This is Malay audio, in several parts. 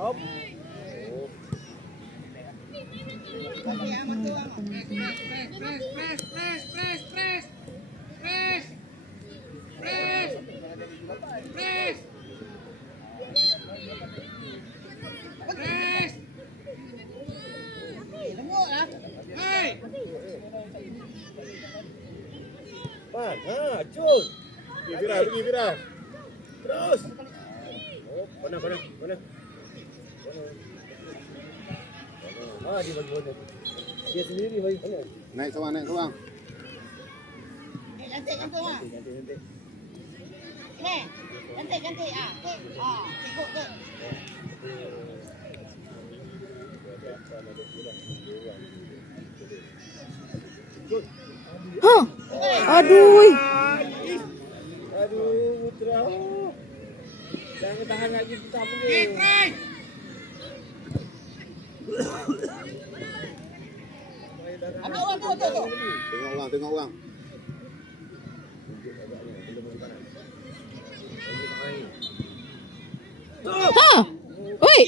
Hop. Pan, cun. Pergi viral. Terus. Oh, mana? Dia bagi bola. Dia sendiri bagi bola. Naik sawang. Cantik ah. Ni, cantik ah. Okey. Ikut ke. Aduh. Aduh, Putra. Jangan tahan lagi kita boleh. Ambil orang tu. Tengok orang. Oi.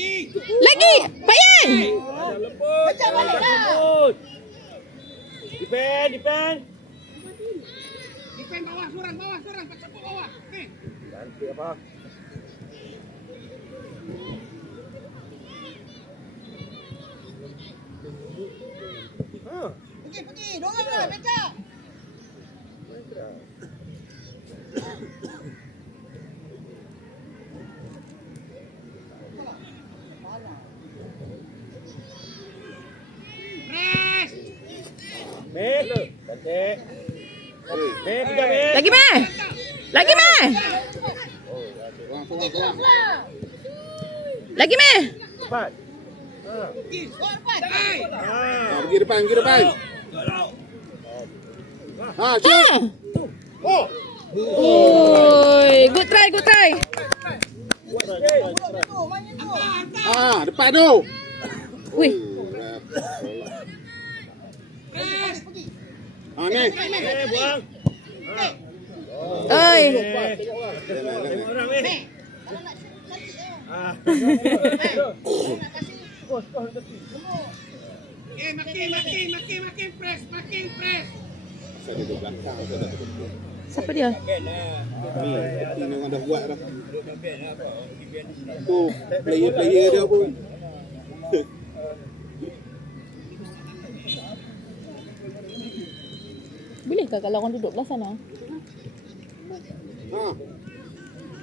Lagi. Pak Yan. Pecah balik dah. Defend. Defend bawah, surang. Pecah bawah. Okey. Cantik apa? Pergi. Dorang dah pecah. Meh, cantik. Meh, 3 meh. Lagi meh. Sawang. Lagi meh. Cepat. Pergi depan. Cun. Oi, good try. Depan tu. Wih. Ni. Buang. Oi. Tengok orang meh. Makin press. Saya duduk belakang. Siapa dia? Ni memang dah buat dah. Tu player dia pun. Bolehkah kalau orang duduk belah sana?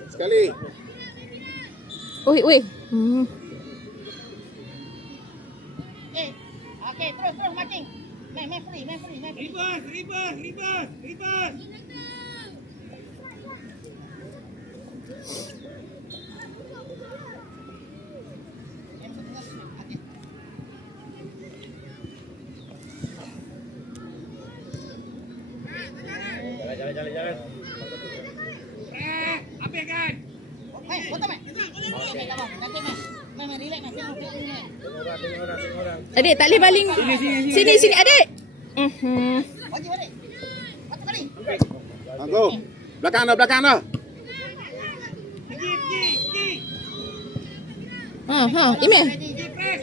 Sekali. Oi. Okey, terus marking. Main free. Reverse. Jalan. Habiskan. Potong mai. Okey, dah bang. Nanti mai. Main relax mai. Tengok mai. Tengok orang. Adik, tak boleh baling. Sini adik. Bagi balik. Satu kali. Go. Belakang dah. Pergi. Email. Press.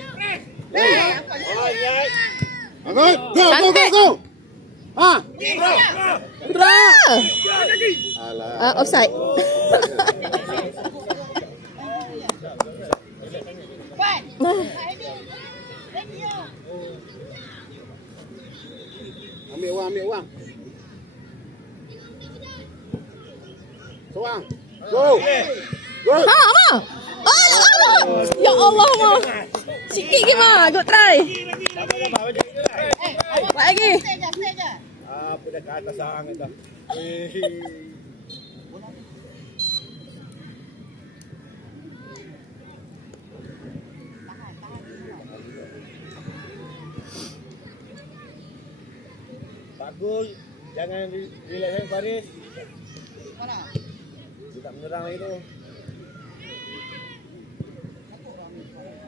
Go. Putra. Alah. Offside. Baik. Ambil wang. Sawang. Go. Ma. Ya Allah, Ma. Sikit ke, Ma? Good try. Buat lagi. Stay je. Apa dah ke atas sarang dah. Bagus. Jangan relax Faris. Mana? Dia tak menyerang lagi tu.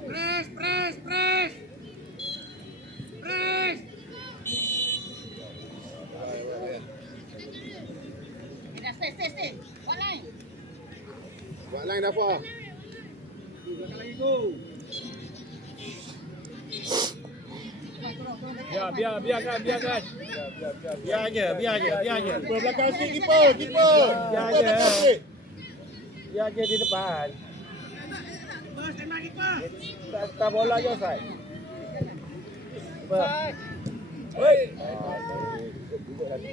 Press. Stay. Buat line. Buat line dah apa? Belakang lagi go. Biarkan. Biar je. Belakang sikit keeper. Biar je. Biar je di depan. Tak bola je offside. Oi. Pergi.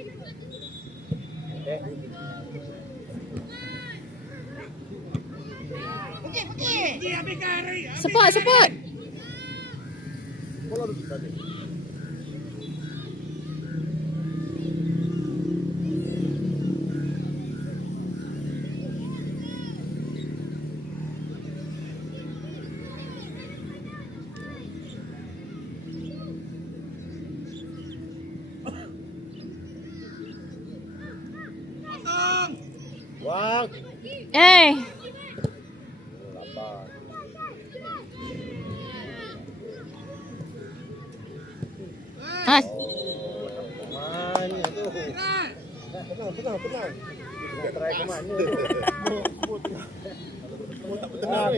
Support. Bola duduk tadi. Wang. Ah, Mana tu? Tenang. Kita try ke mana?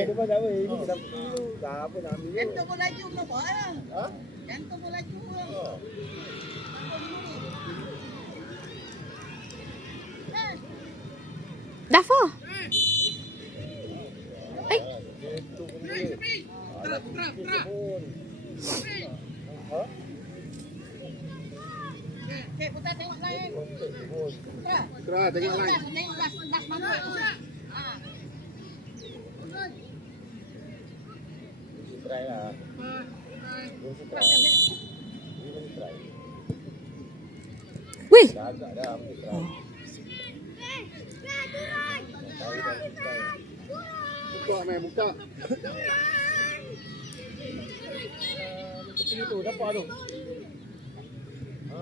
Depan tak apa. Ini dah perlu. Tak apa nak ambil. Jantung pun laju kau buat lah. Ha? Jantung pun laju lah. Dafa. Itu pun boleh. Gerak. Cik, putar tengok lain. Putar. Keras tengok lain. Tengok dah mana. Ha. Try lah. Try. Wih. Dah agak dah. Try. Buka. Kecil tu dapat tu. Ha.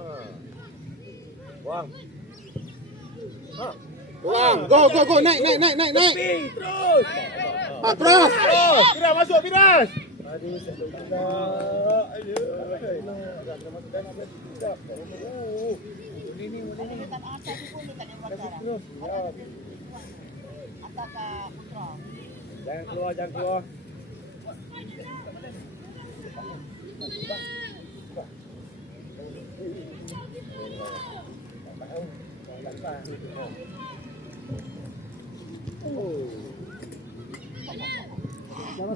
Wang. Ha. Wang, go. Naik. Terus. Ha, terus. Firas masuk Firas. Aduh, sedap pula. Ayo. Dah masuk dalam dah. Sedap. Ini. Tak atas pun dia tak ada bakar. Terus. Ya. Atas ke putra. Jangan keluar. Jangan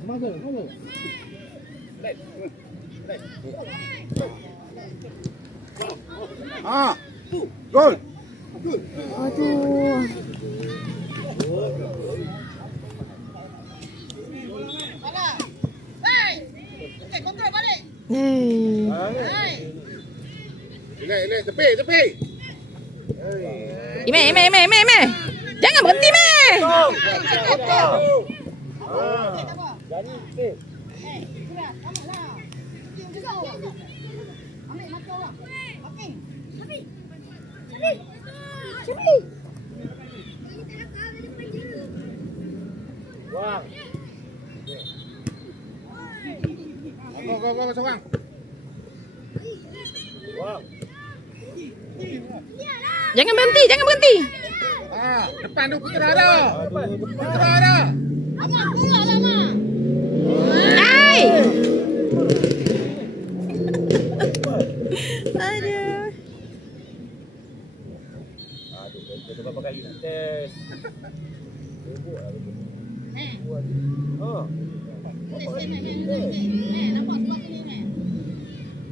semasa. Ha. Gol. Aduh. Mana? Hei! Okey, kontrol balik. Hei! Relax. Tepi. Ime. Jangan berhenti, Ime. Jadi, okey. Hei, gerak. Amatlah. Pergi jauh. Ambil mata orang. Okey. Cepi. Wang. Go seorang. Wang. Jangan berhenti. Ha, depan tu putra dah. Amat pula lah, Mak. Hai. Aduh. Kita berapa kali nak test. Hei. Ha. Nampak sebab sini ni.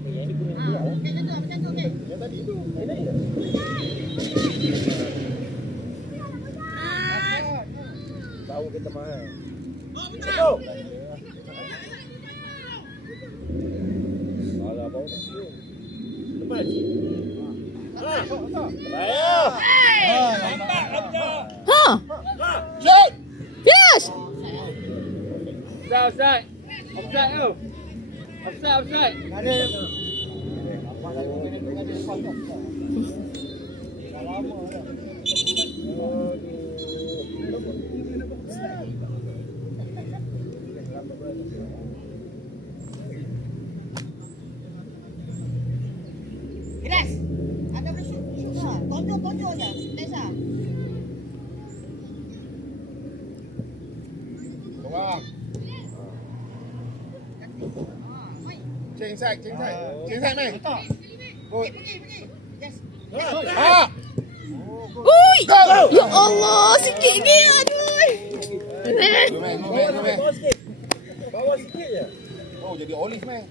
Yang ni guna pula. Macam tu. Yang tadi tu. Ini. Tahu kita mahal. Betul. Alah, bau siu. Lepas. Raya. Nampak Hamzah. Ha. Shot. Firas. Offside tu. Offside. Ada. Gres. Ada bersyuk. Tonjok je. Desa. Seorang. Ceng side, mai. Good. Pergi. Yes. Ah. Ui. Ya Allah, sikit lagi. Aduh. Go man. Bawah sikit. Bawah sikit je. Oh, jadi olive man.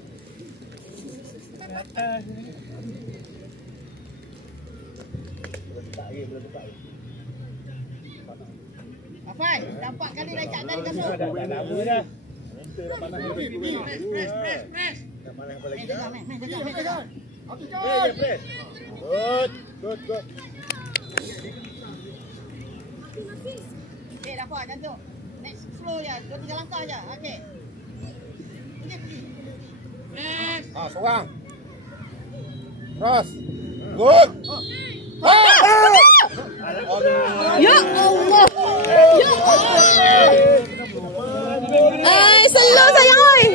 Afai, dapat kali dah cak dan kasut. Dah apa dah. Kita dah panas habis. Press. Dah panas apa lagi Jaga, dah? meh, jaga. Press. Good. Dapat jantung. Next slow je, 2-3 langkah je. Okey. Pergi. Press. Ah, seorang. Cross. Good. Ya Allah. Ya Allah. Ai, slow sayang oi.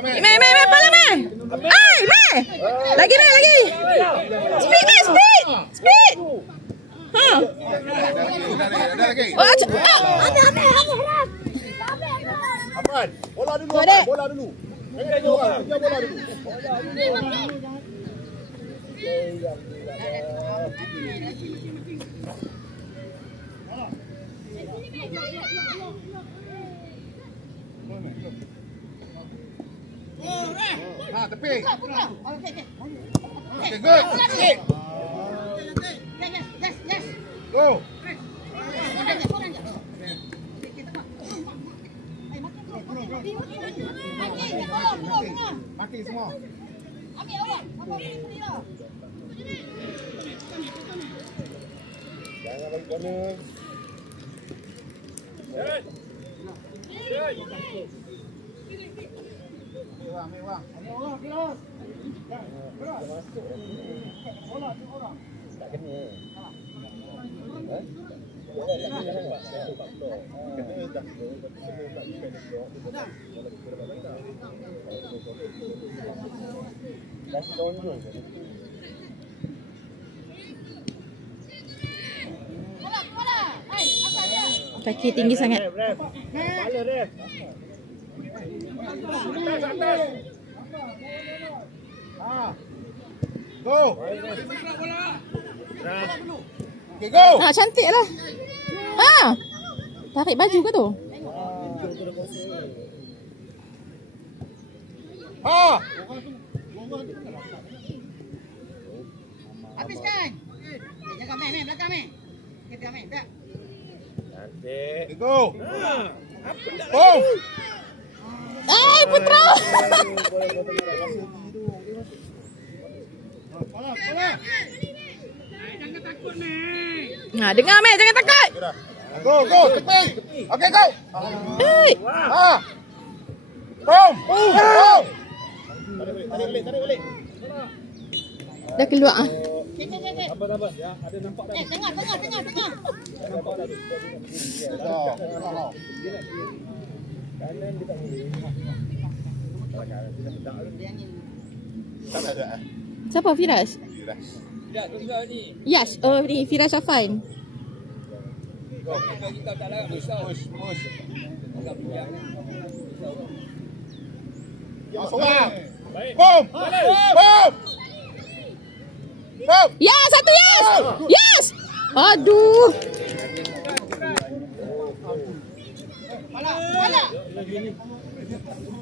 Meh, pala meh. Ai, meh. Lagi. Speed. Ha. Ada lagi. Oh, Ambil. Afan, bola dulu. Go, Dek. Bola dulu. Jangan jauh. Dia bola dulu. Ah, tepi. Putra. Okey. Okay, good. Sikit. Yes. Go. Korang je. Okey, tepat. Makin. Tolong. Maki semua. Ambil awak. Apa ni lah. Jangan bagi corner. Mewah. Tak kena. Dah tonjol. Kepala. Hai, asal dia. Kaki tinggi sangat. Ref. Kepala ref. Atas. Ah. Go. Bola. Okay, go. Ah, cantik lah. Ha. Tarik baju ke tu? Ah. Habiskan. Jaga meh, belakang meh. Kita meh, dah. Cantik. Okay, go. Oh. Ai, Putra. Jangan takut meh. Ha, dengar meh, jangan takut. Go. Tepi. Okay, go. Hei. Ah. Boom. Boom. Tarik balik. Dah keluar ah. Cek. Sabar. Ya, ada nampak dah. Tengah. Nampak dah tu. Kanan dia tak boleh. Tak ada. Siapa Firas? Yash. Oh, ni Firas Shafan. Push. Ah, seorang. Boom. Ya, satu yes. Yes. Aduh. Kepala.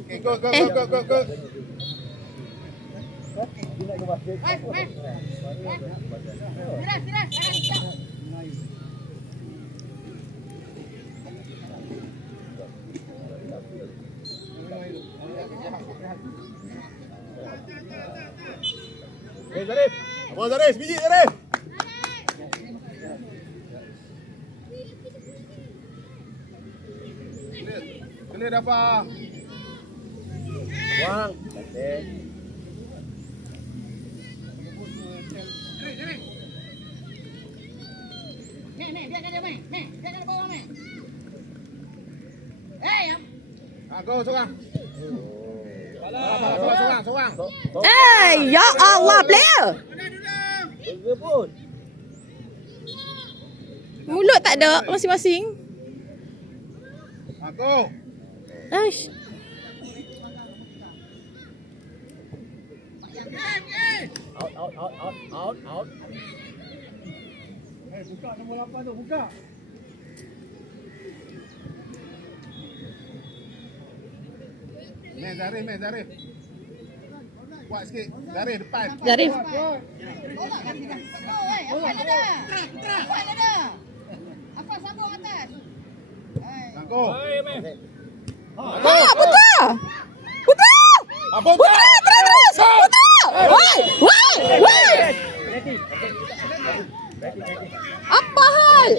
Okay, go. Hai, meh. Firas. Zarif. Abang Zarif, biji Zarif. Clear dapat. Wang. Cantik. Meh, biarkan dia meh. Biarkan dia bawa meh. Hei, Go, seorang. Seorang. Ya Allah, player. Burger pun. Mulut tak ada masing-masing. Go. Aish. Out. Out. Buka nombor 8 tu, buka. Zarif. Kuat sikit. Zarif depan. Zarif. Afan ada. Afan sambung atas. Tangguh. Putra! Putra, terus! Putra! Woi! Apa hal?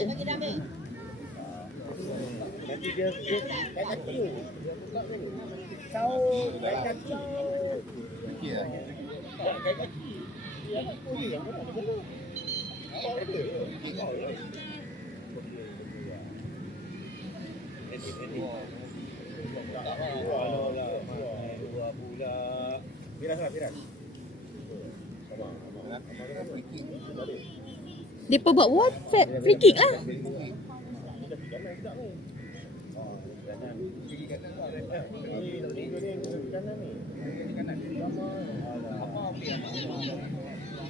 Dia buat what? Free kick lah.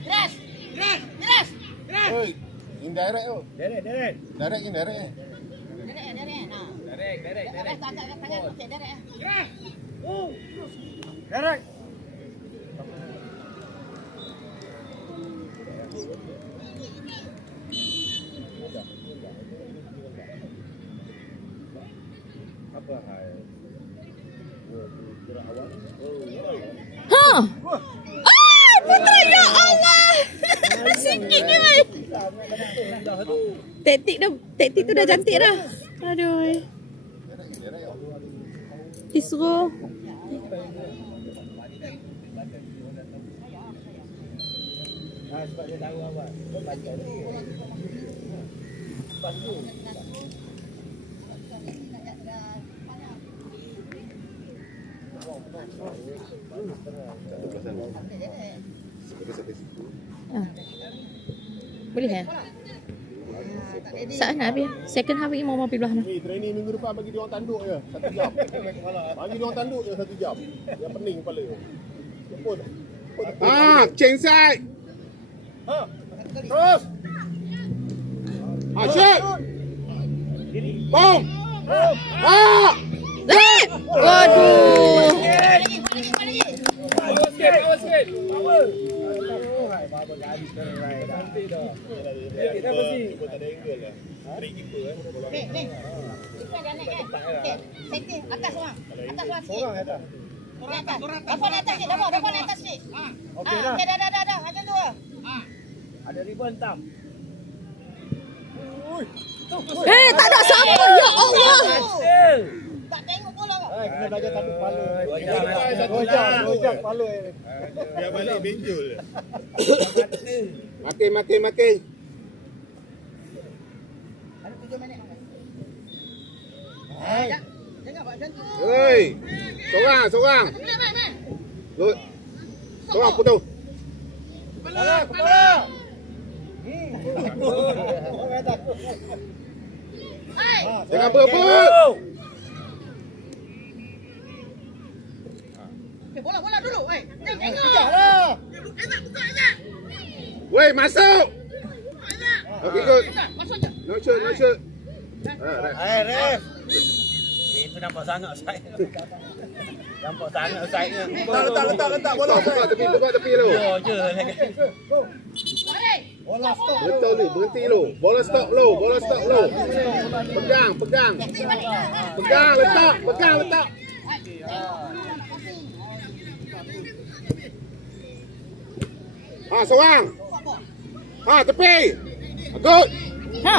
Keras. Oi, indirect tu. Direct. Direct. Derek. Derek. Tangan. Okey, derek. Direct. Apa hal? Gerak awal. Ha. Putra, ya Allah. Sikit je, Mai. Taktik tu dah cantik dah. Aduh. Disuruh. Sebab dia tahu awak. Kau baca ni. Lepas tu. Boleh eh? Saat nak habis. Second half ni mau pergi belah mana? Ni training minggu depan bagi dia orang tanduk je 1 jam. Bagi dia orang tanduk je 1 jam. Yang pening kepala tu. Pun. Change side. Terus. Shoot. Boom. Zip! Waduh. Power sikit. Kita bersih. Tak ada angle lah. Trik keeper Ni. Kita dah naik kan? Okey. Safety atas orang. Atas orang sikit. Orang atas. Orang atas. Depan atas sikit. Depan atas sikit. Okey dah. Okey dah. Macam tu. Ada ribbon hitam. Tak ada siapa. Ya Allah. Tak tengok bola kau. Kena belajar tanduk kepala. 2 2 jam kepala. Biar balik benjol. Makin. Ada 7 minit. Jangan buat macam tu. Hei. Seorang. Main. Lut. Seorang putus. Kepala. Orang takut. Hai. Jangan berebut. Okey, bola dulu. Jangan tengok. Pecahlah. Weh, masuk. Okey, good. Masuk je. No shoot. Ref. Itu nampak sangat saya. Nampak sangat saya. Letak bola. Buka tepi lu. Je. Mari. Bola stop. Betul lu, berhenti lu. Bola stop lu. Pegang. Pegang, letak. Seorang. Tepi. Good. Ha.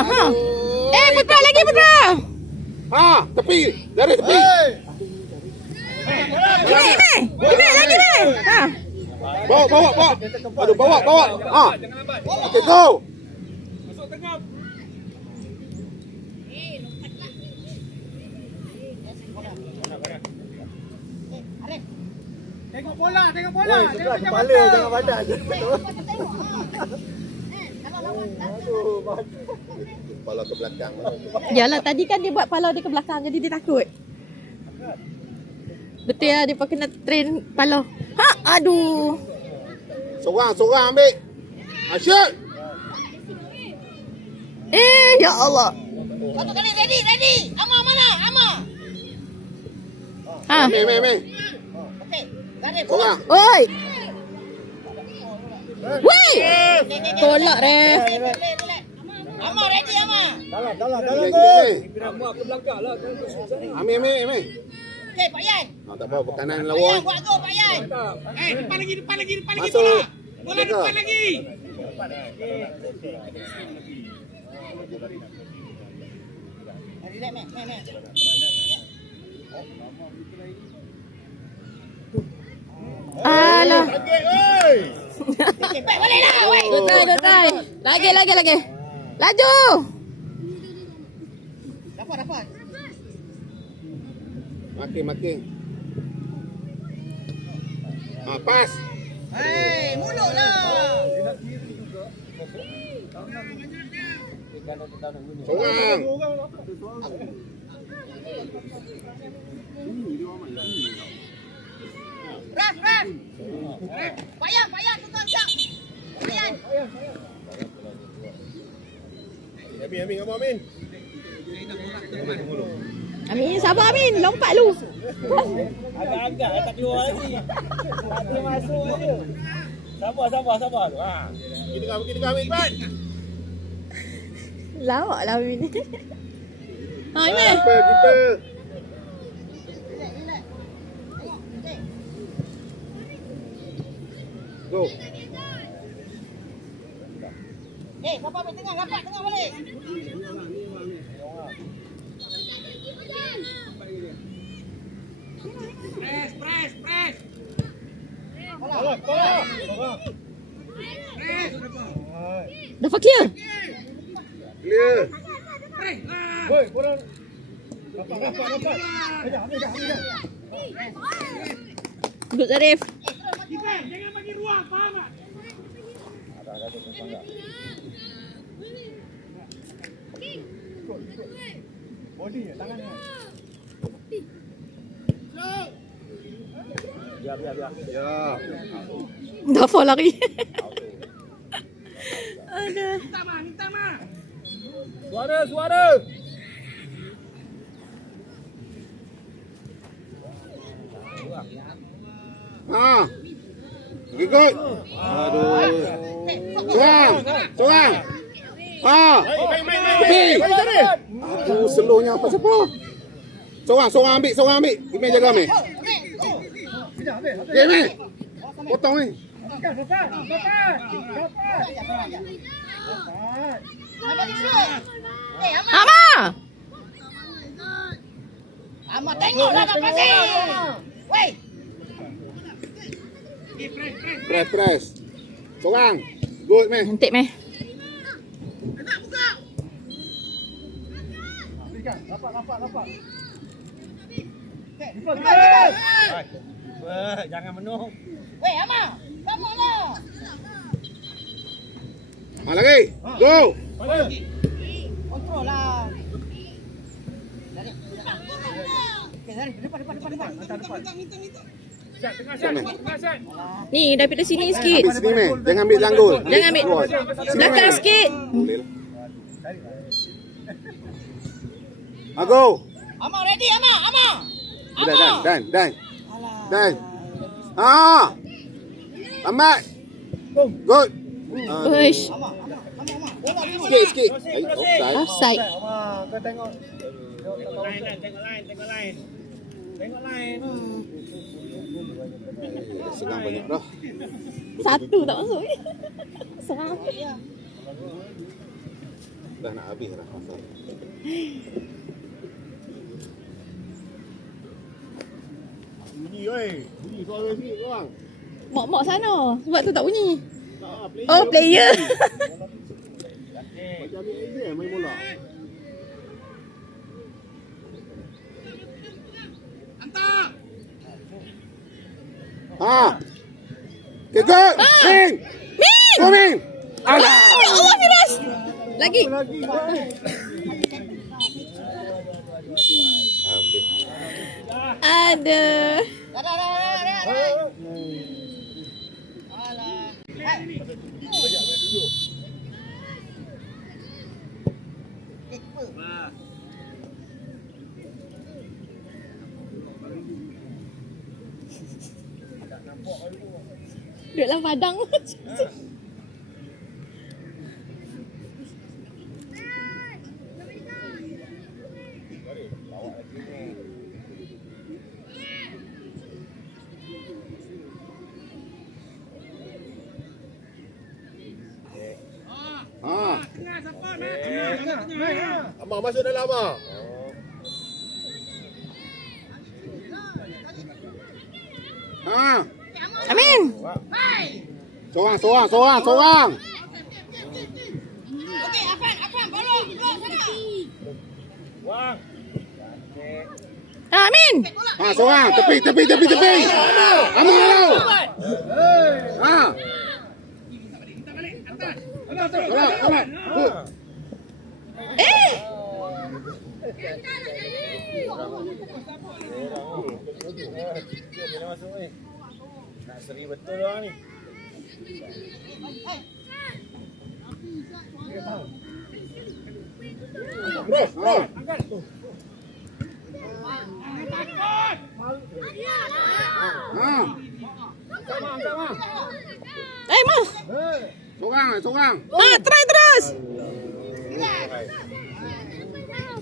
Putra lagi. Tepi. Dari tepi. Ini lagi. Ha. Bawa. Aduh, bawa. Okey, go. Masuk tengah. Tengok bola. Sebelah kepala jangan badan. Kepala ke belakang. Yalah, tadi kan dia buat pala dia ke belakang, jadi dia takut. Betul lah, dia kena train pala. Aduh. Seorang ambil. Shoot. Ya Allah. Satu kali ready. Amar mana? Amar. Ha. Mei. Okey. Garis. Seorang. Oi. Wei. Tolak ref. Amar ready Amar. Mak ke belakang lah. Ambil. Okey Pak Yan. Tak apa, berkanan Pak Yan lawan. buat go Pak Yan. Depan lagi Masuk. bola depan lagi. Relax Mek. Alah. Sakit, oi. Okey, back balik lah. Wei. Dotai. Lagi. Laju. Dapat. Makin. Pas. Hei, mulut lah. Seorang. Raf. Pak Yan, tukang siap. Pak Yan. Amin, kamu Amin. Amin, sabar Amin. Lompat lu. Agak-agak tak keluar lagi. Dia masuk aja. Sabar. Kita Amin, Iqbal. Lawak lah Amin. Ha, Amin. Keeper. Relax. Tengok. Okey. Go. Siapa ambil tengah? Rapat tengah balik. Press. Alah, kau. Dah fakir. Clear. Woi, korang. Rapat. Ajar. Good Zarif. Jangan bagi ruang, faham tak? Body, tangannya. Ya. Dah fall lari. Aduh. Minta mah. Suara. Good. Aduh. Seorang. Aduh, seluruhnya apa siapa? Seorang ambil. Gimana jaga Mei? Mei. Potong ni. Rapat. Amar shoot. Amar. Amar. Amar tengoklah kat pasir. Wei. Press. Seorang. Good Mei. Cantik meh. Rapat. Jangan menung. Wei Amar. Come on lah. Lagi. Go. Kontrol lah. Dari depan. Tengah set. Ni daripada sini sikit. Ambil sini Mei. Jangan ambil langgul. Jangan ambil. Belakang sikit. Boleh lah. Go. Amar ready Amar. Dan. Lambat. Good. Uish. Amar. Sikit. Offside. Offside. Kau tengok. Tengok line. Segang banyak dah. Satu tak masuk. Serang. Dah nak habis dah masa. Bunyi, oi. Bunyi suara sikit korang. Mak sana. Sebab tu tak bunyi. Tak, player. Oh, player. Macam ambil exam main bola. Okay, good. Min. Go, Min. Ya Allah, Firas. Lagi. Habis. Aduh. Dah. Alah. Duduk dalam padang. Ha. Tengah support, Mat. Amar masuk dalam Amar. Ha. Amin. Seorang, seorang, seorang, seorang. Okey, Afan, bolong sana. Wang. Amin. Ha, seorang. Tepi, tepi, tepi, tepi. Amar. Ha. Tolak, tolak. Eh. Bila masuk ni. Nak seri betul orang ni. Terus, terus. Ha. Eh, Mas. Seorang, seorang. Try terus.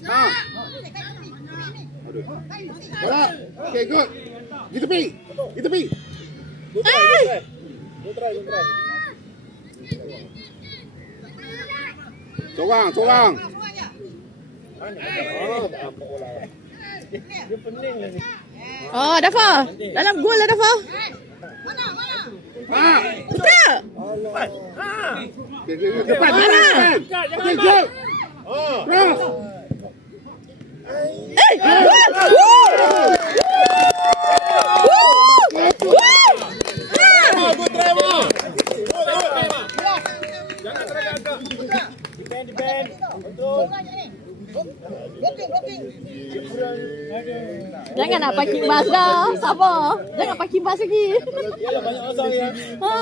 Ha. Tolak. Okey, good. Di tepi. Di tepi. Eh. Seorang, seorang. Dia pening lah ni. Oh, Dafa. Dalam gol lah, Dafa. Ha. Betul. Okey, okey, depan, depan. Okey, good. Terus. Eh. Good try, Amar. Jangan teragak. Defend. Betul. Blocking. Jangan nak parking bas dah. Sabar. Jangan parking bas lagi. Yalah banyak orang ya. Ha.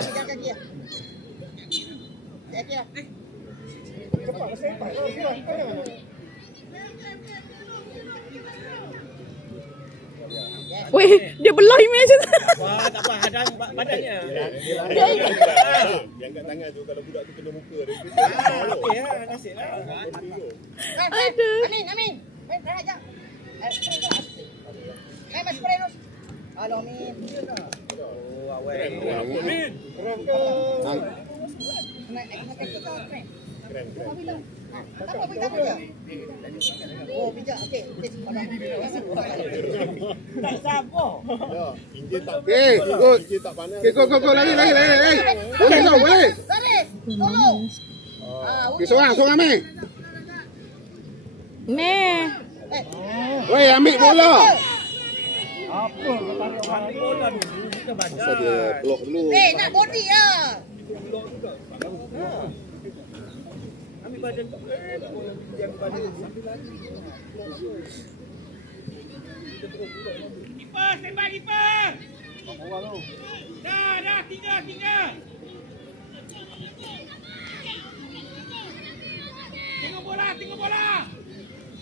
Jaga kaki ya. Kaki ya. Weh, dia belah image tu. Wah, tak apa hadang badannya. Yang kat tangan tu kalau budak tu kena muka dia. Okey lah, nasib lah. Aduh. Amin. Main terakhir aja. Mas spray terus. Halo, Amin. Oh, awal. Amin. Keren. Apa bijak? Oh, bijak. Okey. Tak sabar. Ya, Injil tak. Okey, good. Injil tak panas. Okey, go. Lagi. Boleh kau, boleh. Garis. Tolong. Okey, seorang Mei. Meh. Wei, ambil bola. Apa kau tarik orang bola dulu kita Masa dia badan. blok dulu. Nak body lah. Ambil badan tak boleh. Yang badan sambil lari. Kipas, tembak kipas. Dah, tinggal. Tengok bola.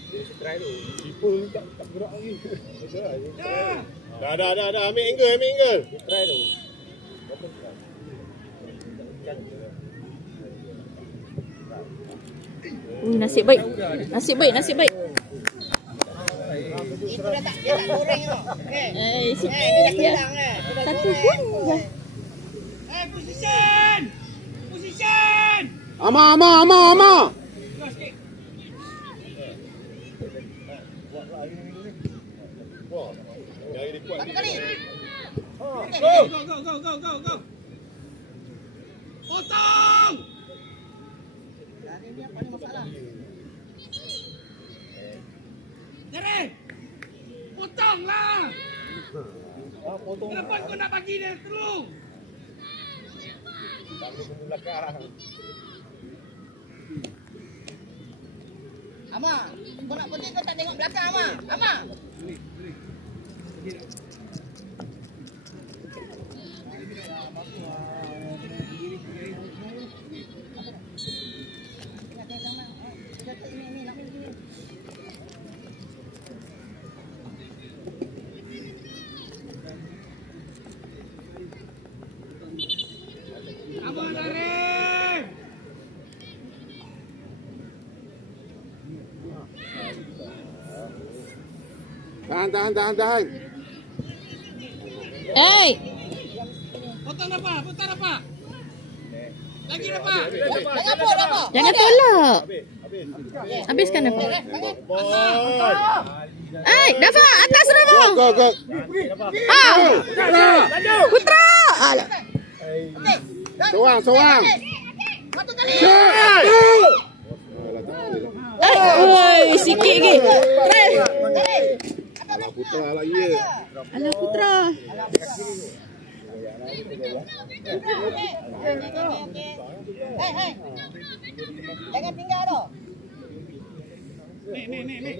Keeper tak gerak lagi. Dah. Ambil angle. Try tu. Nasib baik. Itu dah tak goreng tau. Sikit Ni dah je. hilang dah. Satu pun je. Position. Amar. Wah, jari dia kuat. Satu kali. Go. Potong. Hari ni apa ni masalah? Jari. Potonglah. Kenapa kau nak bagi dia terus? Amar, kau nak pergi kau tak tengok belakang Amar. Tahan. Eh, Potong apa? Putar apa? Lagi apa? jangan tolak. Habiskan Dafa. Ball. Eh, Dafa atas dulu. Go. Ah, Putra. Alah. Soang. Satu kali. Shoot. Oi, sikit lagi. Alah Putra lagi. Alah Putra. Hei. Jangan tinggal tu. Nih.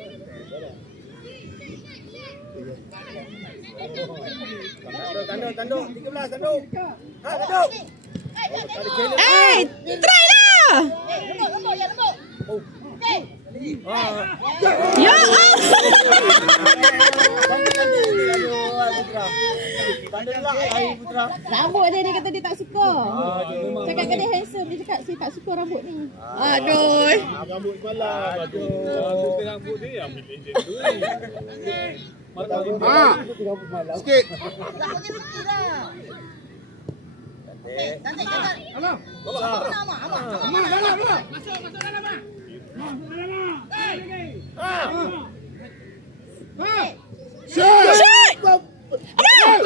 Tanduk. 13 tanduk. Ha, tanduk. Eh, try lah. Lembut, ya lembut. Okey. Ya Allah. Tanduklah ai Putra. Rambut dia kata dia tak suka. Cakap kan dia handsome, dia cakap saya tak suka rambut ni. Aduh. Rambut malam. Rambut dia ambil enjin tu. Sikit. Lah pergi lah. Cantik. Alah. Amak. Masuk dalam ah. Shoot. Shoot. Amal.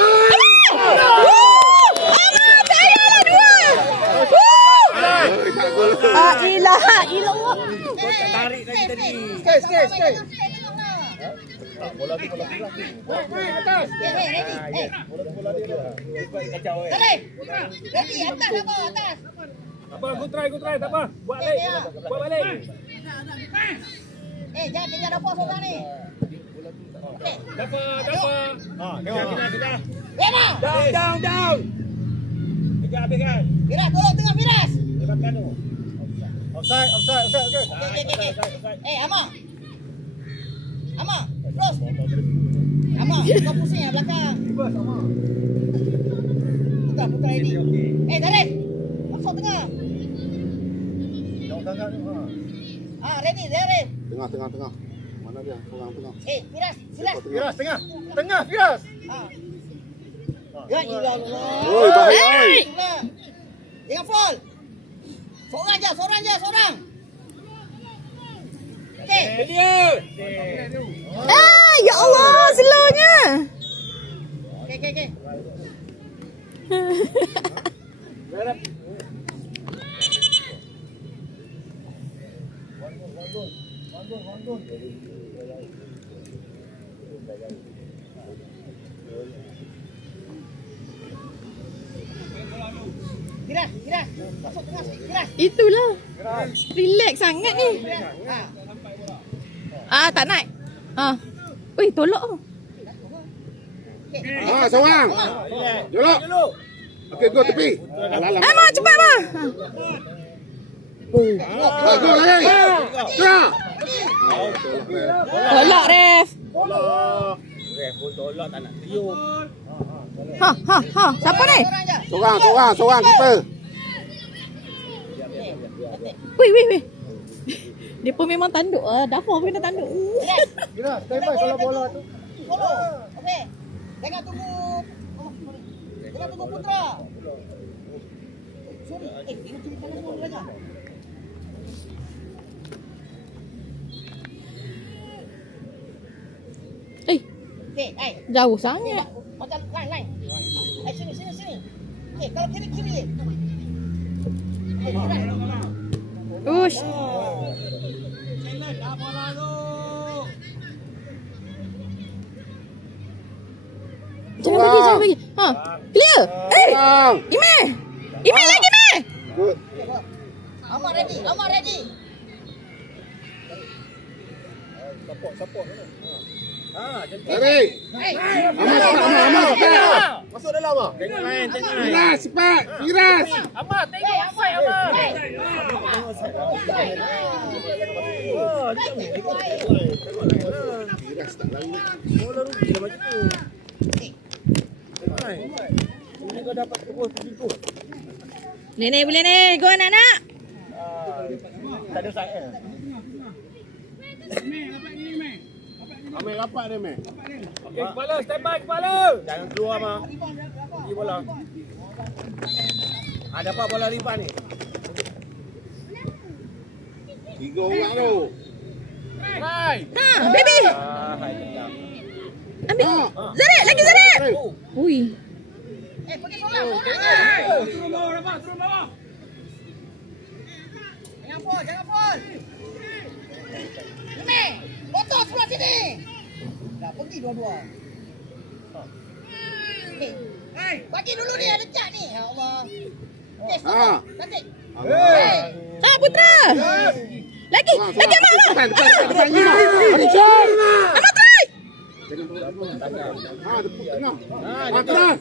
Sayanglah dua. Tak gol. Ilaha illallah. Tarik lagi tadi. Sikit. Bola tu. Atas. Hei. Kacau eh. Tarik. Ready, atas. Apa aku try tak apa. Buat balik. Jangan tinggal dapur seorang ni. Dapat. Kita. Down. Pegang. Firas, tolong tengah Firas. Lebatkan tu. Offside okey. Okey. Amak. Terus. Amak, kau pusing belakang. Putar ini. Tarik. Masuk tengah. Jauh sangat tu. Ready. Tengah. Mana dia? Orang tengah. Firas. Firas tengah Firas. Ya ilah. Oi, bahaya oi. Jangan fall. Seorang je. Okey. Ya Allah, slownya. Okey. Firas. Masuk tengah sikit, Firas. Itulah. Relax sangat ni. Tak naik. Ui, tolak. Soang. Jolok. Okey, go tepi. Alah. Ma, cepat ma. Go lagi. Tengah. Tolak ref. Bola. Ref pun tolak tak nak tiup. Ha. Siapa ni? Seorang keeper. Wih. Dia pun memang tanduk. Dafa pun kena tanduk. Firas, standby kalau bola tu. Follow. Okey. Jangan tunggu Putra. Sorry. Ini cuma panas bola aja. Okey, Jauh sangat. macam line. Sini. Okey, kalau kiri. Ush. Dah bola tu. Jangan bagi. Clear. Soang. Ime lagi me. Good. Amat ready. Support. Cantik. Tarik. Amat. Masuk dalam ah. Tengok main. Firas, cepat. Firas. Amat, tengok offside Amat. Firas tak lari. Bola rugi lah macam tu. Tengok main. Ini kau dapat terus begitu. Ni boleh ni. Go anak-anak. Tak ada offside eh. Ambil rapat dia, Meh. Okey, kepala, stand by kepala. Jangan keluar mah. Pergi bola. Dapat bola riban ni. 3 orang tu. Hai. Baby. Hai kejap. Ambil. Zaret, lagi Zaret. Ui. Pergi seorang. Turun bawah. Jangan fall. Ini, botol sebelah sini. Dah pergi dua-dua. Bagi dulu ni, ada cat ni. Ya Allah. Okey, stop. Cantik. Putra. Lagi Amak. Depan. Amak try.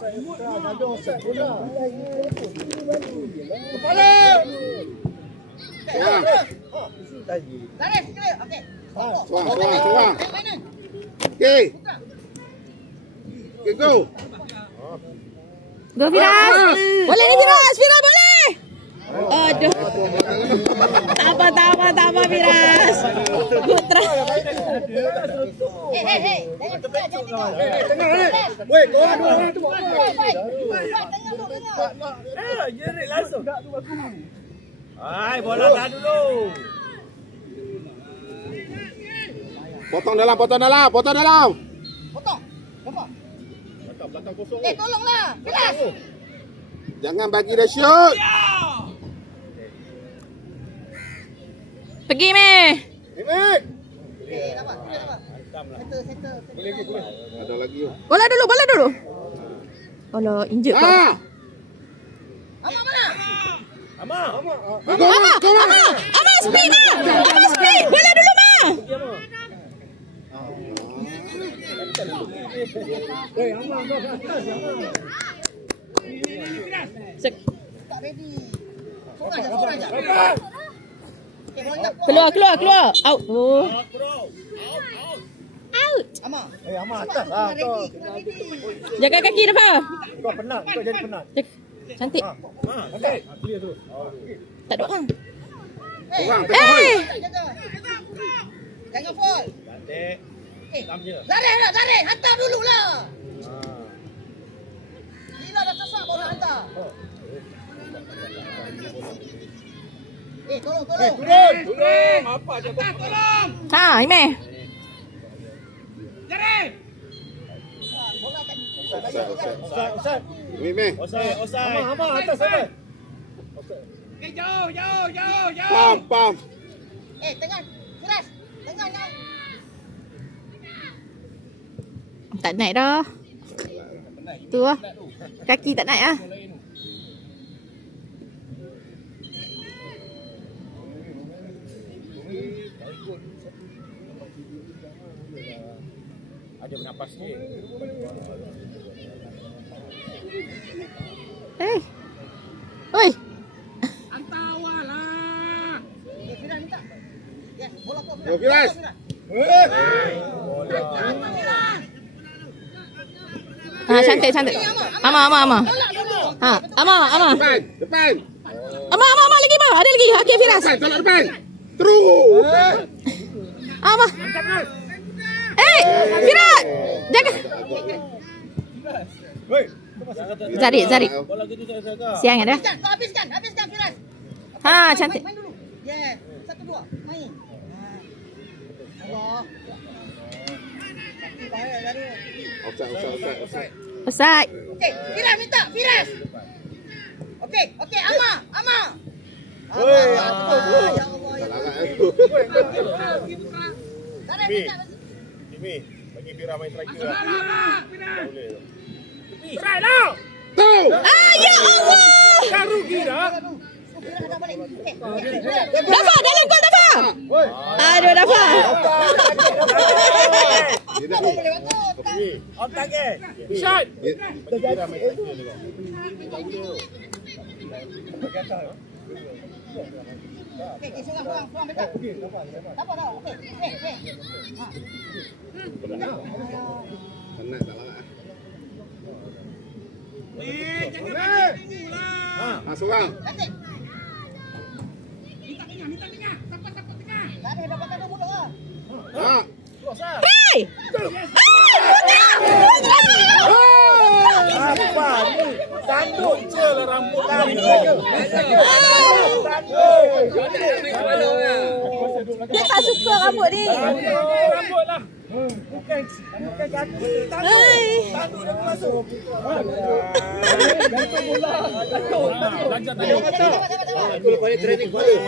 Tepuk tengah. Terus. Kepala. Tarik sikit. Okey. Suang. Mana? Okey. Okay, go. Go Firas. Boleh ni Firas boleh. Aduh. Tak apa Firas. Putra. Hei. Jangan Tengah ni. Weh, kau dua orang tu. tengah. Jerit langsung. Hai, bola dah dulu. Potong dalam. Potong. Nampak? Belakang kosong. Tolonglah. Firas. Jangan bagi dia shoot. Pergi meh. Emek. Dapat. Settle. Boleh. Ada lagi. Bola dulu. Alah, injet kau. Amak mana? Amak. Amak sprint lah. Amak sprint. Bola dulu mah. Weh, Amak kau kat atas. Tak ready. Sorang je. Keluar. Out. Oh. Out. Amak. Amak atas lah kau. Jaga kaki Rafa. Kau penat, kau jadi penat. Cantik. Okey. Clear tu. Tak ada orang. Orang tengok. Jangan fall. Cantik. Tam je. Tarik. Hantar dulu lah. Lila dah sesak baru nak hantar. Tolong. Turun. Apa je kau? Ha, Imeh. Bola tak. Offside. Emek. Offside. Amak atas sana. Pam. Tengah. Firas. Tengah nak. Tak naik dah. Tu lah. Kaki tak naik ah. Ada bernafas sikit. Oi. Firas minta. Bola kau Yo, Firas. Ha, cantik. Ama. Ha, Ama. Depan. Ama lagi mah. Ada lagi. Okey Firas. Tolak depan. Terus. Ama. Firas. Jaga. Zarit. Bola gitu jaga. Siang ada. Habiskan Firas. Ha, cantik. Main dulu. 1 2 main. Allah. Baik jadi. Offside. Offside. Okey, Firas minta. Okey, Ama. Oi, Ya Allah. Tarik minta. Ini bagi Fira main striker lah. Boleh. Tu. Ya Allah. Kau rugi dah. Firas dah balik. Okey. Dafa, dalam gol Dafa. Aduh Dafa. Dia dah Tak boleh bagus. On target. Shot. bagi Fira main striker juga. Okey, seorang minta. Dapat dah. Okey. Tenang, tak larat. Seorang. Cantik. Minta tengah. Siapa tengah? Tak ada dapatkan mulut ah. Ha. Try! Apa ni? Tanduk je lah rambut kami. Dia tak suka rambut ni. Rambut lah. Bukan kaki. Hai. Tanduk dah masuk. Dapat. Boleh training boleh.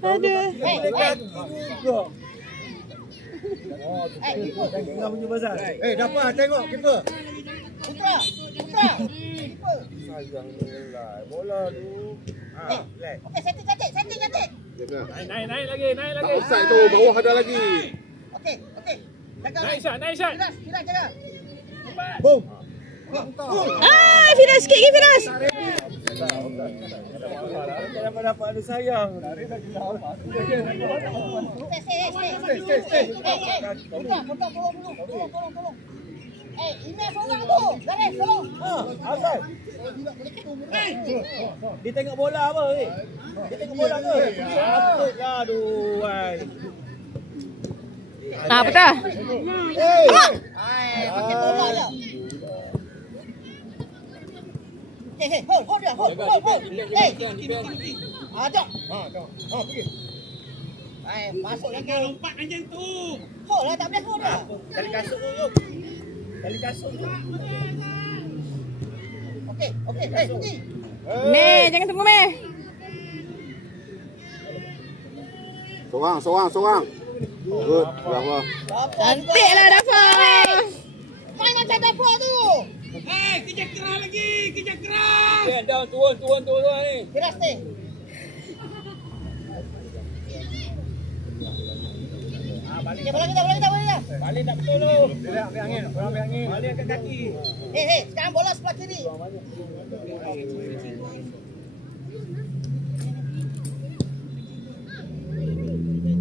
Aduh. Tengah punya pasal. Dapat tengok keeper. Putra. Bola tu. Okey, setting cantik. Jaga. Naik lagi. Tak offside tu, bawah ada lagi. Okey. Jaga. Naik shot. Firas jaga. Boom. Firas sikit lagi, Firas. Dapat ada sayang. Stay. Putra, tolong dulu. Email seorang tu. Garis, tolong. Asal. Dia tengok bola apa ni? Dia tengok bola ke? Patutlah aduh. Betul. Pakai tolong je. Hold dia. Ajak. Pergi. Masuk lagi. Lompat anjing tu. Hold lah, tak boleh hold dia. Tali kasut tu. Okey, pergi. Meh, jangan tunggu Meh. Seorang. Good. Berapa? Cantik lah Dafa. Main macam dapur tu. Kerja keras. Down, turun ni. Firas ni. Okey, bola kita. Balik tak betul tu. Dia ambil angin. Balik angkat kaki. Sekarang bola sebelah kiri.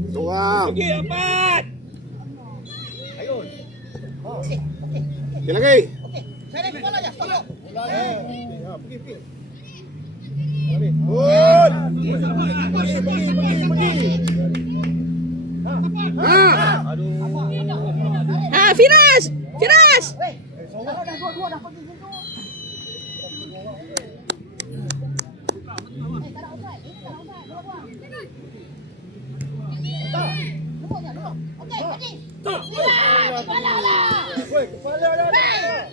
Seorang. Pergi dapat. Okey. Okey lagi. Saya nak bola je. Stop. Pergi. Good. Ha. Firas. Kalau dah dua dah pergi situ. Tak ada outside. Dua-dua. Duduk. Okey, pergi. Kepala lah. Kepala dah.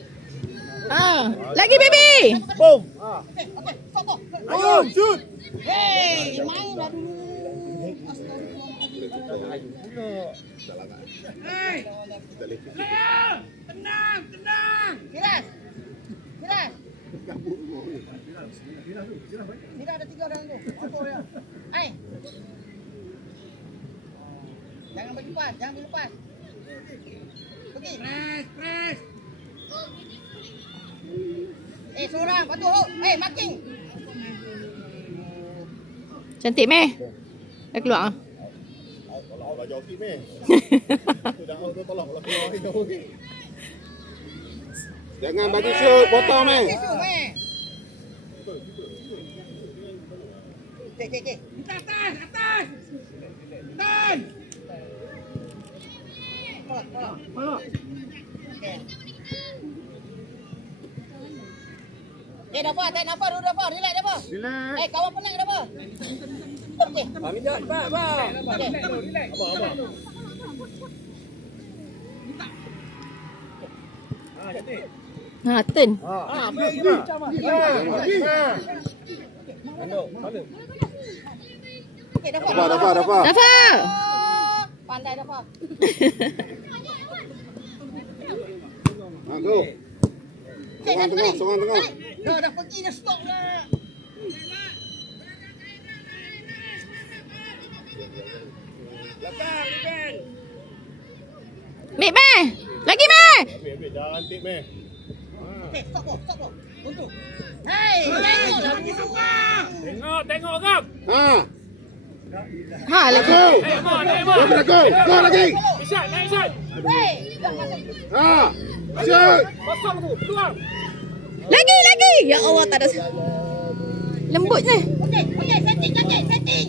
Lagi baby. Boom. Okey. Stop. Ayun, shoot. Main lah dulu. Tenang. Firas. Firas ada 3 dalam tu. Auto dia. Hai. Jangan berlepas. Pergi. Press. Seorang. Patu hold. Marking. Cantik Meh. Dah keluar. Tolak baju okey meh. Dah out tu tolak keluar kita okey. Jangan bagi shoot, potong meh. Cek. Atas. Turn. Tolak. Okey. Dapat, dulu dapat. Relax dapat. Kawan penang dapat. Okey. Kami dah dapat, bang. Okey. Cantik. Turn. Pergi. Okey, dapat. Dapat. Dafa. Pandai dapat. Go. Seorang tengok. Dah pergi dah stop dah. Belakang, Ben. Meh. Lagi Meh. Ambil jangan tik meh. Okey, stop. Untuk. Tengok kau. Lagi. Go lagi. Naik shot. Dah masuk. Shoot. Kosong tu. Peluang. Lagi. Ya Allah, tak ada. Lembutnya. Okey, setting.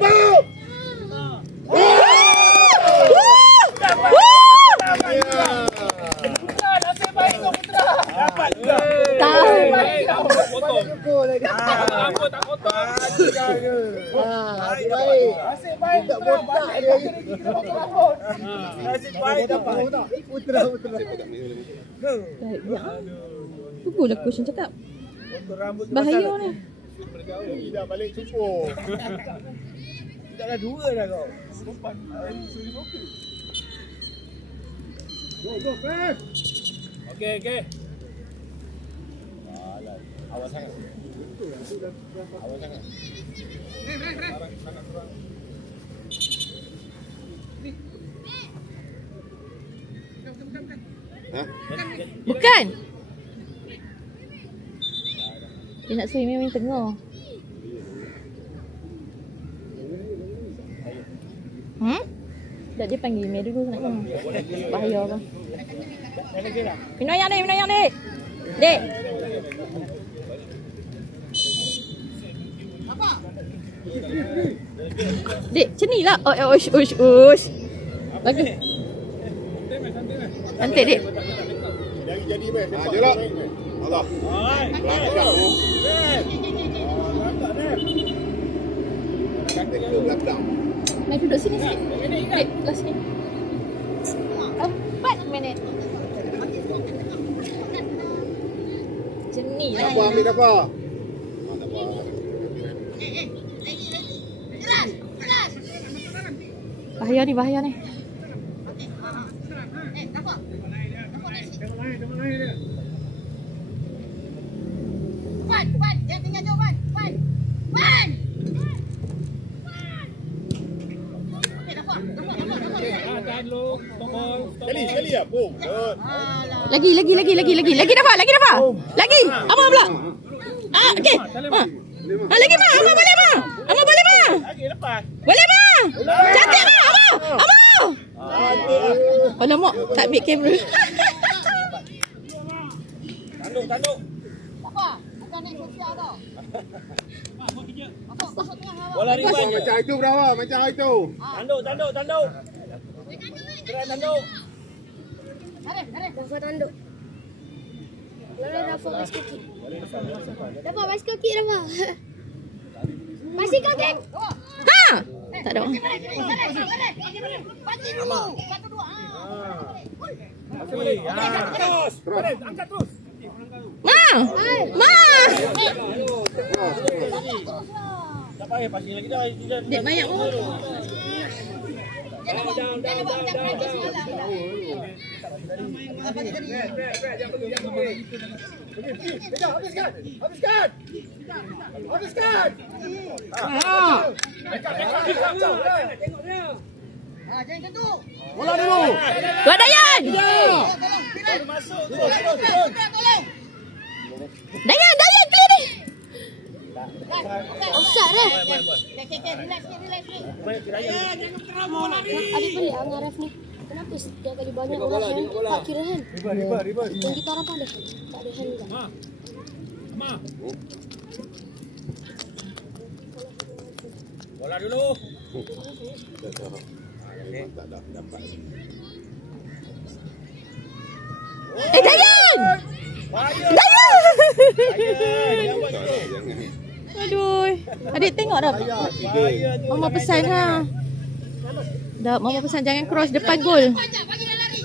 Boom. Nasib baik kau Putra. Dapat juga. Tahu. Rambut tak kotor. Nasib baik. Nasib baik Putra. Balik kaki lagi kena potong rambut. Nasib baik dapat. Putra. Tunggulah coach yang cakap. Potong rambut tu Bahaya pasal- ni. Tidak balik cukup. Dah dah dua dah kau. Go, fast. Okey. Awal sangat. Awal sangat. Bukan. Dia nak swimming main tengah. Tak, dia panggil Mei dulu nak kena. Bahaya apa. Minum yang ni. Dek. Dek, macam ni lah. Ush. Bagus. Cantik, Dek. Jadi best. Jelak. Allah. Kata ke belakang. Mai duduk sini sikit. Dek, belah sini. 4 minit. Macam ni lah. Apa ambil apa? Bahaya ni. Wan, dia tinggal jauh Wan. Sekali ya, boom. Good. Lagi dapat. Lagi. Abang pula. Okey. Lagi ma. Abang boleh ma. Lagi lepas. Boleh ma. Cantik ma. Abang. Alamak, tak ambil kamera. Tanduk. Apa? Bukan naik sosial tau. Masuk tengah awak. Bola riban je. Macam itu berapa? Macam itu. Tanduk. Gerak tanduk. Arif. Rafa tanduk. Rafa basikal kick. Rafa basikal kick Rafa. Basikal kick. Ha. Tak ada. Pagi dulu. 1, 2. Terus. Angkat terus. Ma. Tak payah pasang lagi dah. Dek banyak pun. Jangan buat macam Perancis semalam. Habiskan. Jangan tentu. Bola dulu. Buat Dayan. Tolong. Masuk. Turun. Tolong. Dayan clear ni. Offside dah. Okay, relax. Adik beli dengan ref ni. Kenapa setiap kali banyak orang hand, tak kira hand? Riba. Yang kita orang pun ada hand. Tak ada hand kan? Bola dulu. Tak dapat. Dayan. Bahaya. Aduh. Adik tengok dah. Mama pesan ha. Dah mama pesan jangan cross depan gol. Pajak bagi dia lari.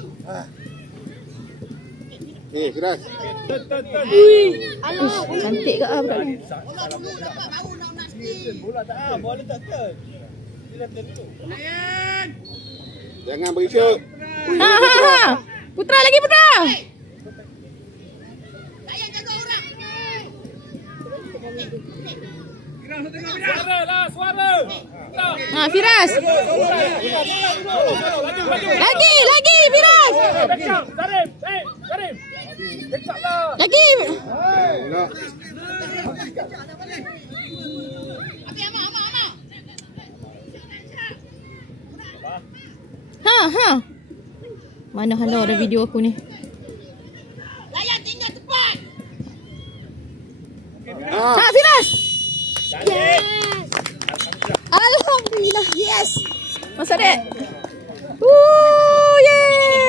Keras. Ui. Cantik ke ah budak ni. Bola dulu dapat baru nak spin. Bola tak turn. Dia turn dulu. Jangan beri shoot. Ha. Putra lagi. Tak payah jaga orang. Suara. Ha, Firas. Lagi Firas. Karim. Dekatlah. Lagi. Bola. Habis Amak. Ha. Mana halau ada video aku ni. Layan tinggal cepat. Ha, Firas. Cantik. Alhamdulillah. Yes. Masa dek. Wuh, Yeay.